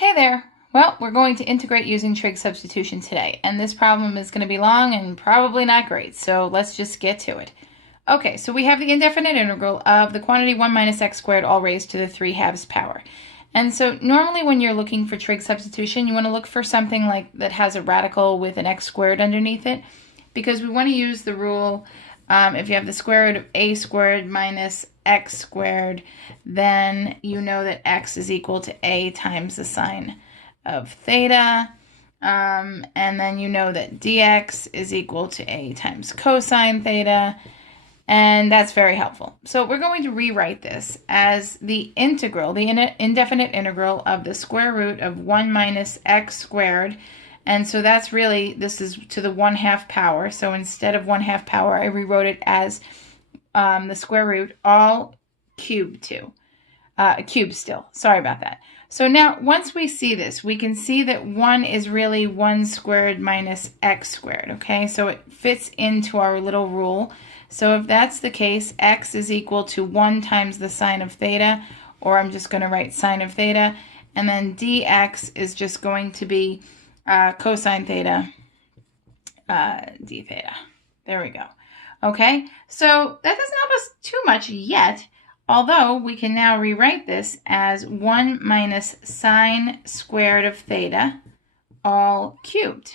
Hey there! Well, we're going to integrate using trig substitution today, and this problem is going to be long and probably not great, so let's just get to it. Okay, so we have the indefinite integral of the quantity 1 minus x squared all raised to the 3/2 power. And so normally when you're looking for trig substitution, you want to look for something like that has a radical with an x squared underneath it, because we want to use the rule if you have the square root of a squared minus x squared, then you know that x is equal to a times the sine of theta, and then you know that dx is equal to a times cosine theta, and that's very helpful. So we're going to rewrite this as the integral, the indefinite integral of the square root of 1 minus x squared. And so that's really, this is to the 1/2 power. So instead of 1/2 power, I rewrote it as the square root all cubed cubed still. Sorry about that. So now once we see this, we can see that 1 is really 1 squared minus x squared, okay? So it fits into our little rule. So if that's the case, x is equal to 1 times the sine of theta, or I'm just going to write sine of theta, and then dx is just going to be cosine theta d theta. There we go. Okay, so that doesn't help us too much yet, although we can now rewrite this as 1 minus sine squared of theta all cubed.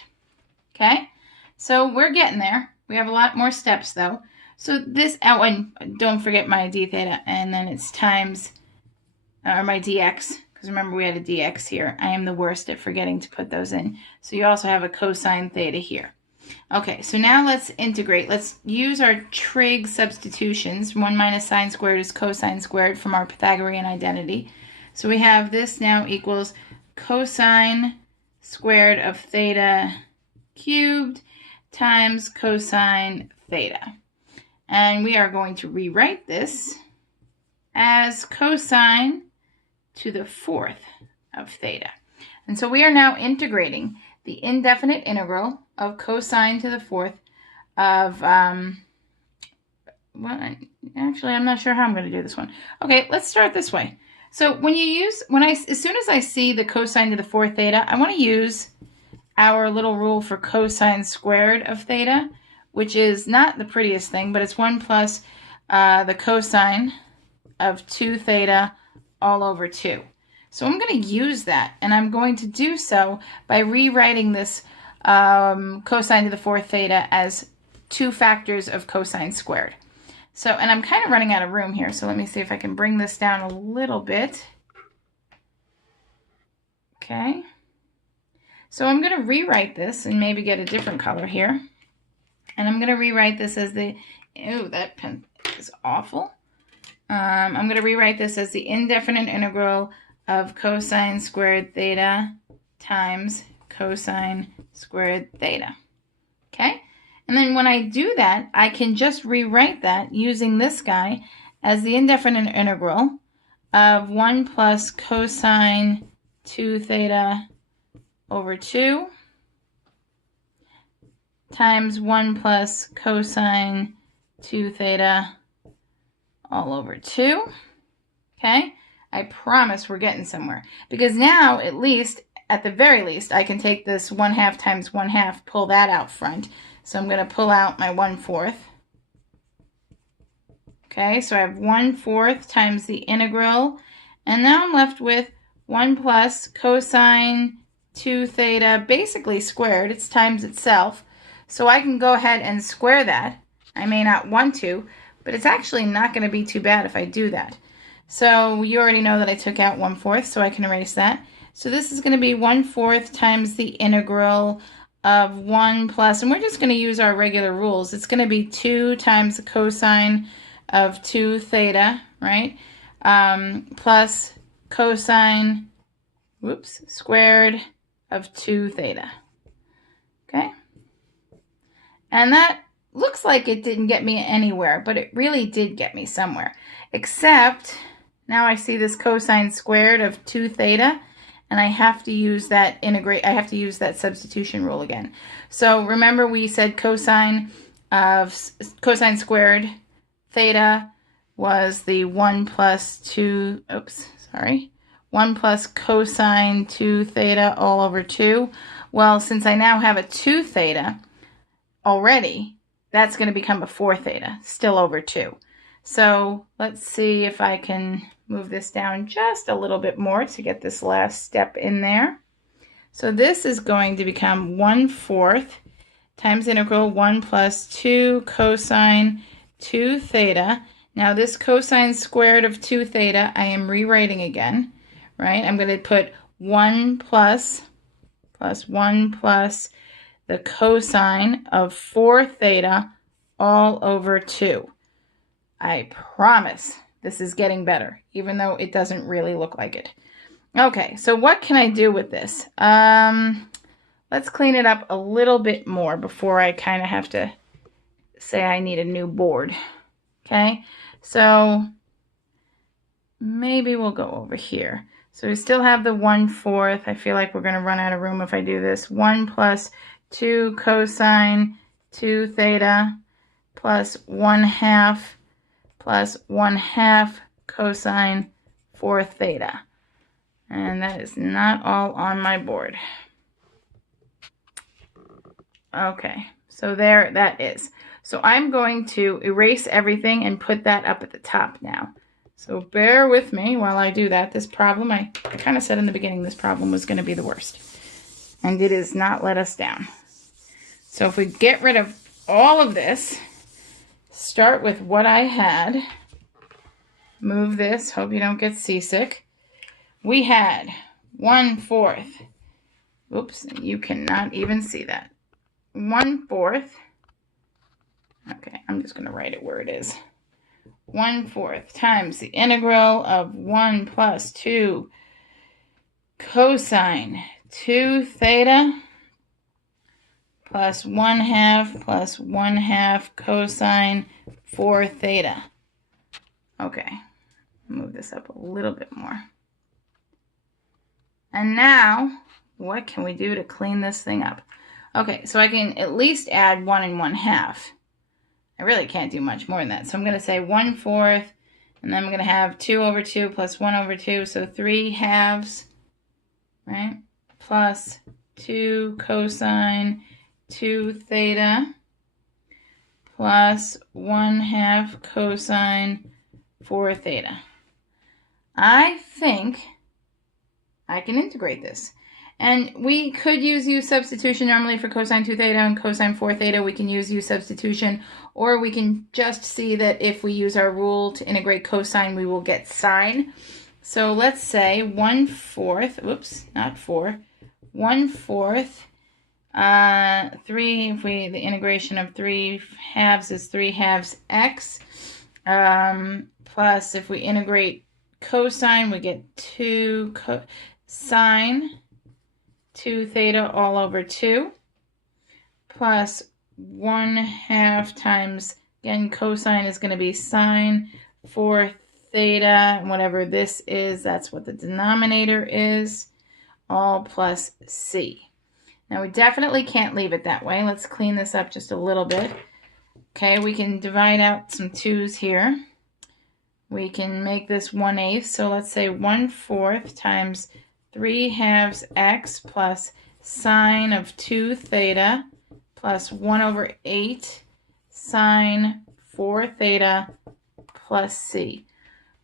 Okay, so we're getting there. We have a lot more steps though. So this, and don't forget my d theta, and then it's times, or my dx, because remember we had a dx here. I am the worst at forgetting to put those in. So you also have a cosine theta here. Okay, so now let's integrate. Let's use our trig substitutions. 1 minus sine squared is cosine squared from our Pythagorean identity. So we have this now equals cosine squared of theta cubed times cosine theta. And we are going to rewrite this as cosine to the 4th of theta. And so we are now integrating the indefinite integral of cosine to the 4th of, well, actually, I'm not sure how I'm going to do this one. Okay, let's start this way. So as soon as I see the cosine to the 4th theta, I want to use our little rule for cosine squared of theta, which is not the prettiest thing, but it's 1 plus the cosine of 2 theta all over 2. So I'm going to use that, and I'm going to do so by rewriting this cosine to the 4th theta as 2 factors of cosine squared. So, and I'm kind of running out of room here, so let me see if I can bring this down a little bit. Okay. So I'm going to rewrite this and maybe get a different color here. And I'm going to rewrite this as the, ew, that pen is awful. I'm going to rewrite this as the indefinite integral of cosine squared theta times cosine squared theta. Okay? And then when I do that, I can just rewrite that using this guy as the indefinite integral of 1 plus cosine 2 theta over 2 times 1 plus cosine 2 theta all over 2. Okay? I promise we're getting somewhere. Because now, at the very least, I can take this 1/2 times 1/2, pull that out front. So I'm going to pull out my 1/4. Okay, so I have 1/4 times the integral. And now I'm left with 1 plus cosine 2 theta, basically squared. It's times itself. So I can go ahead and square that. I may not want to, but it's actually not going to be too bad if I do that. So you already know that I took out 1/4, so I can erase that. So this is going to be 1/4 times the integral of 1 plus, and we're just going to use our regular rules. It's going to be 2 times the cosine of 2 theta, right? Plus cosine, squared of 2 theta. Okay? And that looks like it didn't get me anywhere, but it really did get me somewhere. Except now I see this cosine squared of 2 theta, and I have to use that substitution rule again. So remember we said cosine squared theta was the 1 plus 2, 1 plus cosine 2 theta all over 2. Well, since I now have a 2 theta already, that's going to become a 4 theta, still over 2. So let's see if I can move this down just a little bit more to get this last step in there. So this is going to become 1/4 times integral 1 plus 2 cosine 2 theta. Now this cosine squared of 2 theta I am rewriting again, right? I'm going to put 1 plus 1 plus the cosine of 4 theta all over 2. I promise this is getting better, even though it doesn't really look like it. Okay, so what can I do with this? Let's clean it up a little bit more before I kind of have to say I need a new board. Okay, so maybe we'll go over here. So we still have the 1/4. I feel like we're going to run out of room if I do this. 1 plus 2 cosine 2 theta plus 1/2 plus 1/2 cosine 4 theta. And that is not all on my board. Okay, so there that is. So I'm going to erase everything and put that up at the top now. So bear with me while I do that. This problem, I kind of said in the beginning this problem was going to be the worst. And it has not let us down. So if we get rid of all of this, start with what I had, move this, hope you don't get seasick. We had 1/4, oops, you cannot even see that. 1/4, okay, I'm just going to write it where it is. 1/4 times the integral of 1 plus 2 cosine 2 theta plus 1/2 plus 1/2 cosine 4 theta. Okay, move this up a little bit more. And now, what can we do to clean this thing up? Okay, so I can at least add 1 and 1/2. I really can't do much more than that. So I'm going to say 1/4, and then I'm going to have 2 over 2 plus 1 over 2, so 3/2, right? Plus 2 cosine 2 theta plus 1/2 cosine 4 theta. I think I can integrate this. And we could use u-substitution normally for cosine 2 theta and cosine 4 theta. We can use u-substitution, or we can just see that if we use our rule to integrate cosine, we will get sine. So let's say 1/4, whoops, not 4, 1/4, 3, if we, the integration of 3/2 is 3/2 x, plus if we integrate cosine, we get 2 sine 2 theta all over 2 plus 1/2 times, again, cosine is going to be sine 4 theta, and whatever this is, that's what the denominator is, all plus c. Now we definitely can't leave it that way. Let's clean this up just a little bit. Okay, we can divide out some 2's here. We can make this 1/8, so let's say 1/4 times 3/2 x plus sine of 2 theta plus 1 over 8 sine 4 theta plus c.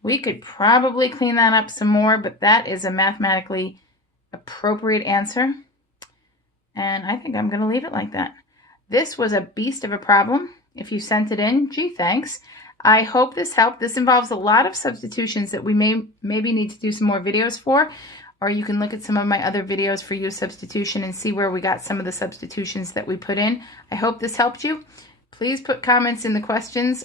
We could probably clean that up some more, but that is a mathematically appropriate answer. And I think I'm going to leave it like that. This was a beast of a problem. If you sent it in, gee, thanks. I hope this helped. This involves a lot of substitutions that we maybe need to do some more videos for, or you can look at some of my other videos for u-substitution and see where we got some of the substitutions that we put in. I hope this helped you. Please put comments in the questions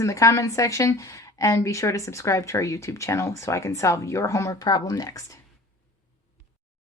in the comments section, and be sure to subscribe to our YouTube channel so I can solve your homework problem next.